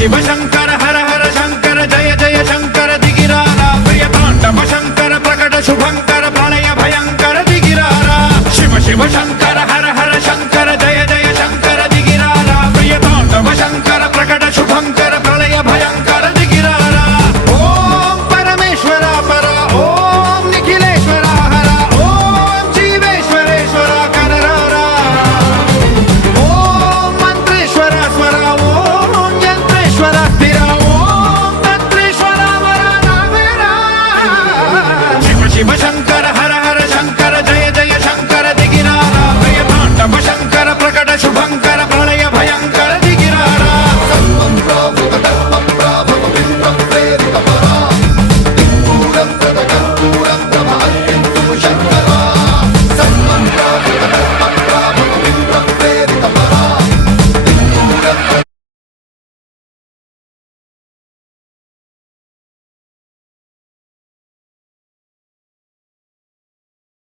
शिव शंकर हर हर शंकर जय जय शंकर दिगिरारा प्रिय तांडव शंकर प्रकट शुभंकर प्रलय भयंकर दिगिरारा शिव शिव शंकर